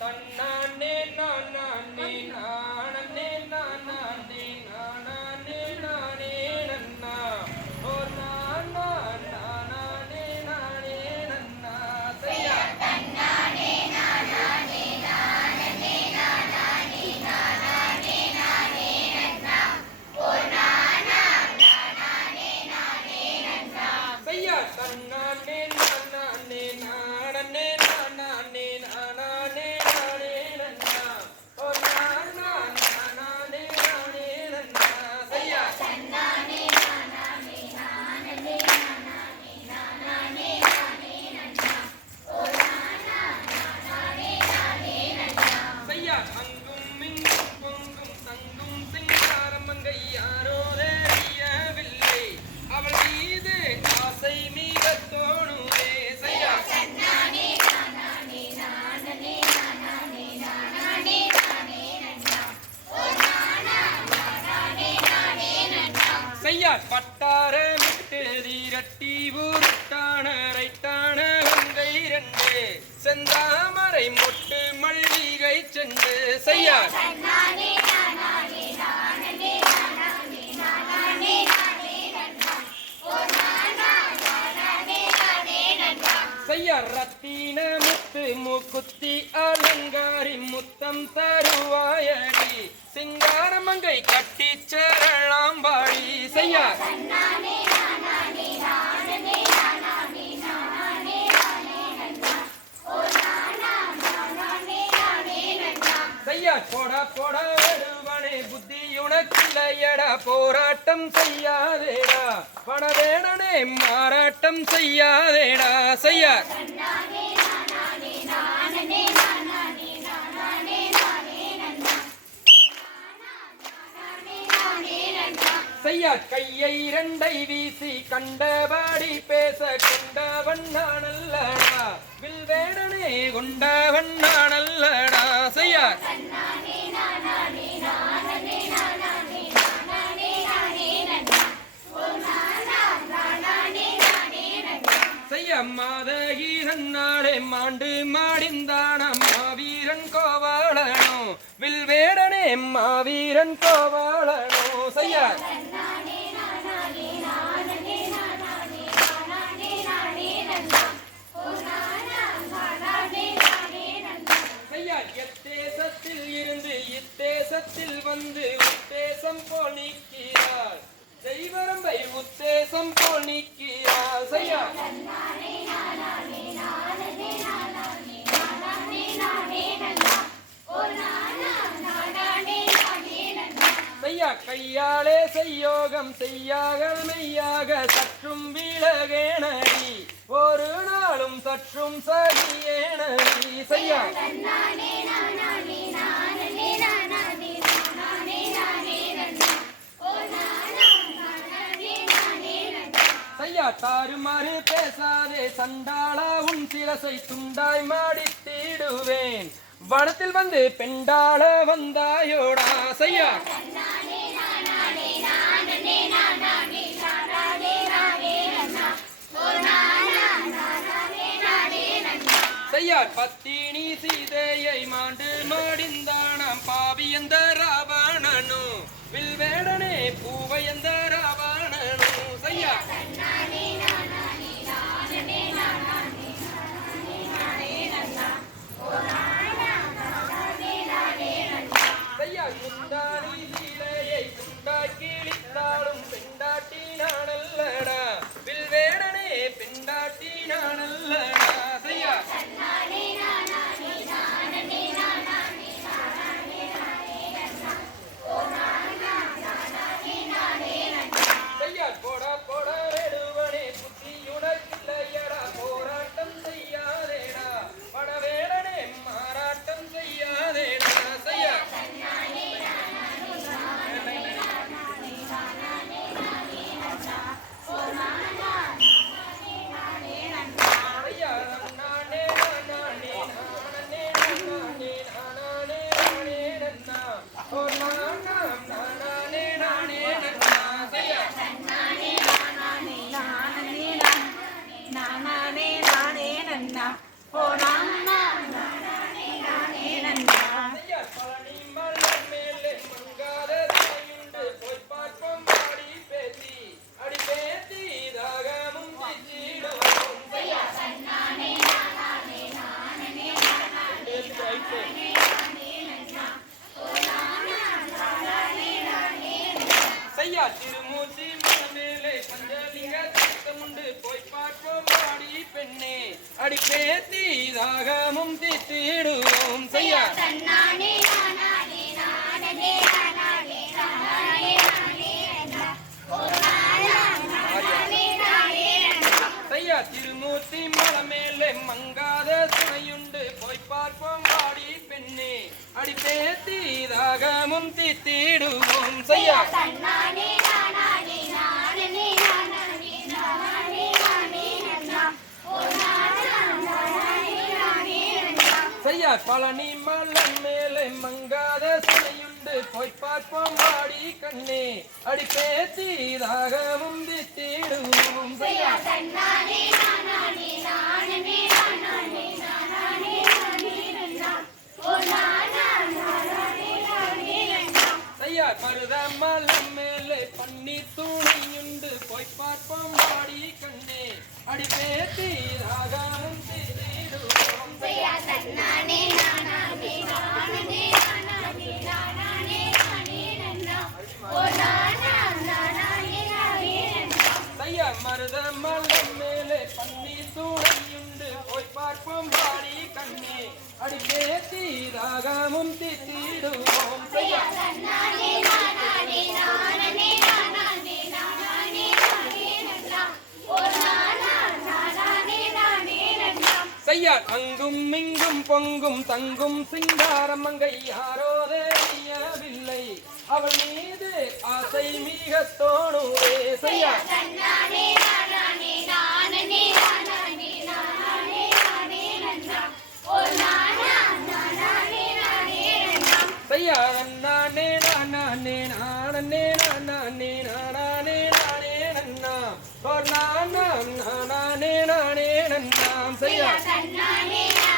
தன்னானே செந்தாமரை மொட்டு மல்லிகை செண்டு செய்யார். செய்யார். ரத்தின முத்து மூக்குத்தி அலங்காரி முத்தம் தருவாயடி. சிங்கார மங்கை கட்டி சேரளாம்பாடி செய்ய செய்யார். உனக்கில்லையடா போராட்டம் செய்யாதேடா. பணவேடனே மாறாட்டம் செய்யாதேடா செய்ய. செய்ய. கையை இரண்டை வீசி கண்டபடி பேச கொண்டவன் நானல்லடா வில்வேடனே கொண்டவன் நானல்லடா செய்ய செய்ய. மாதகீரன் நாளே மாண்டு மாடிந்தானம் மாவீரன் கோவாளனோ. வில்வேடனே மாவீரன் கோவாளனோ. செய்ய. எத்தேசத்தில் இருந்து இத்தேசத்தில் வந்து உத்தேசம் போல் நீக்கிறார் செய்வரம்பை உத்தேசம் போல் நீக்கிறார் செய்யா. கையாலே செய்யோகம் செய்யாகள் மெய்யாக சற்றும் விலகேனடி. ஒரு நாளும் சற்றும் சரியேனடி. செய்யா. செய்யா தாறுமாறு பேசாதே. சண்டாளா உன் சிரசை துண்டாய் மாடித்திடுவேன். வனத்தில் வந்து பெண்டாள வந்தாயோடா. செய்யா. பத்தினி சீதையை மாண்டு மாடிந்தானாம் நன்னா ஓ நன்னா செய்யா திருமூர்த்தி மேலே பஞ்சலி தீர்த்தமுண்டு போய் பார்ப்போம் ஆடி பெண்ணே. அடி பேத்தி ராகமும் தீத்திடுவோம் செய்யா. தன்னானே நானானே நானனே நானானே நானானே நானே நானே நன்னா திருமூர்த்தி மலமேலே மங்காத துணையுண்டு. போய் பார்ப்போம் ஆடி பெண்ணே. அடி பேத்தி ராகமும் தீத்திடுவோம் செய்யா தன்னானே நானானே நானனே நானானே நானானே நானே நன்னா ஓ நானா நானானே நானே நன்னா செய்யா பழனி மலை மேலே மங்காத சுனையுண்டு போய் பார்ப்போம் ஆடி கண்ணே. அடி பேத்தி ராகமும் தீத்திடுவோம் ஐயா மருத மலை பன்னி துணியுண்டு போய் பார்ப்போம் ஆடி கண்ணே. அடி பேத்தி தன்னானே நானானே நானனே நானானே நானானே நானே நன்னா. ஓ நானா நானே நன்னா. ஐயா மருத மலை மேலே பன்னி துணியுண்டு போய் பார்ப்போம் ஆடி கண்ணே. அடி பேத்தி ராகமும் தீத்திடுவோம். செய்யா தன்னானே செய்யா அங்கும் இங்கும் பொங்கும் தங்கும் சிங்காரம் அங்கை யாரோ தெரியவில்லை அவள் மீது ஆசை மிக தோணுவே செய்யா செய்யா நானே நானே நானே நானே நானே ஓ நானா நானே நானே நன்னாம் செய்யா தன்னானே